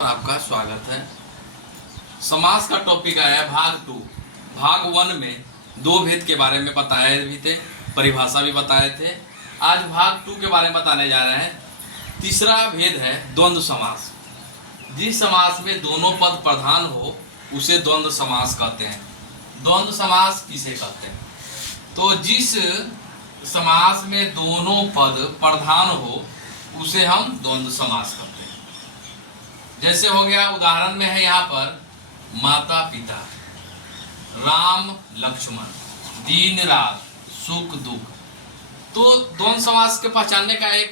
आपका स्वागत है। समास का टॉपिक आया भाग 2। भाग 1 में दो भेद के बारे में बताए भी थे, परिभाषा भी बताए थे। आज भाग 2 के बारे में बताने जा रहे हैं। तीसरा भेद है द्वंद्व समास। जिस समास में दोनों पद प्रधान हो उसे द्वंद्व समास कहते हैं। द्वंद्व समास किसे कहते हैं? तो जिस समास में दोनों पद प्रधान हो उसे हम द्वंद्व समास कहते हैं। जैसे हो गया, उदाहरण में है यहाँ पर माता पिता, राम लक्ष्मण, दिन रात, सुख दुख। तो द्वंद्व समास के पहचानने का एक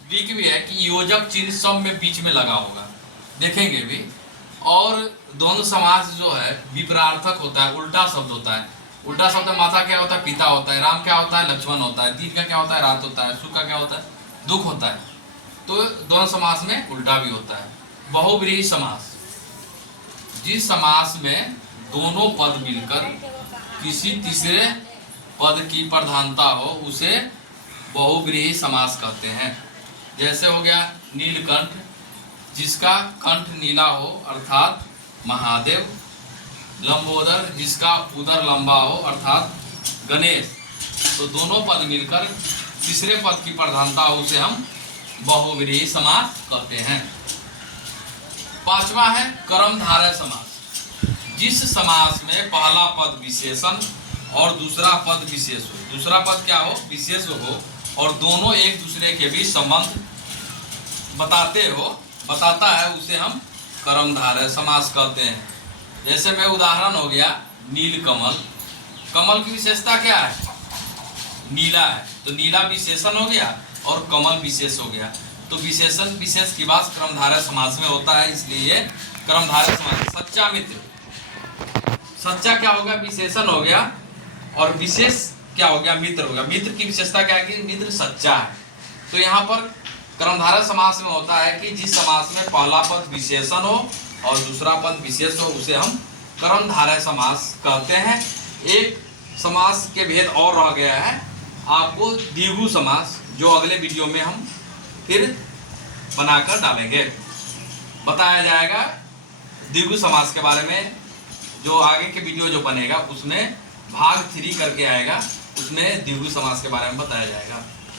ट्रिक भी है कि योजक चिन्ह सब में बीच में लगा होगा, देखेंगे भी। और द्वंद्व समास जो है विपरार्थक होता है, उल्टा शब्द होता है। उल्टा शब्द माता क्या होता है? पिता होता है। राम क्या होता है? लक्ष्मण होता है। दिन का क्या होता है? रात होता है। सुख का क्या होता है? दुख होता है। तो द्वंद्व समास में उल्टा भी होता है। बहुव्रीहि समास, जिस समास में दोनों पद मिलकर किसी तीसरे पद की प्रधानता हो उसे बहुव्रीहि समास कहते हैं। जैसे हो गया नीलकंठ, जिसका कंठ नीला हो अर्थात महादेव। लंबोदर, जिसका उदर लंबा हो अर्थात गणेश। तो दोनों पद मिलकर तीसरे पद की प्रधानता हो उसे हम बहुव्रीहि समास कहते हैं। पांचवा है कर्मधारय समास। जिस समास में पहला पद विशेषण और दूसरा पद विशेष हो, दूसरा पद क्या हो? विशेष हो, और दोनों एक दूसरे के बीच संबंध बताता है, उसे हम कर्मधारय समास कहते हैं। जैसे में उदाहरण हो गया नीलकमल। कमल की विशेषता क्या है? नीला है, तो नीला विशेषण हो गया और कमल विशेष हो गया। तो विशेषण विशेष की बात कर्मधारय समास में होता है, इसलिए कर्मधारय समास। सच्चा मित्र, सच्चा क्या होगा? विशेषण हो गया, और विशेष क्या हो गया? मित्र हो गया। मित्र की विशेषता क्या है कि मित्र सच्चा है। तो यहाँ पर कर्मधारय समास में होता है कि जिस समास में पहला पद विशेषण हो और दूसरा पद विशेष हो उसे हम कर्मधारय समास कहते हैं। एक समास के भेद और रह गया है आपको, द्विगु समास, जो अगले वीडियो में हम फिर बनाकर डालेंगे, बताया जाएगा द्विगु समास के बारे में। जो आगे के वीडियो जो बनेगा उसमें भाग 3 करके आएगा, उसमें द्विगु समास के बारे में बताया जाएगा।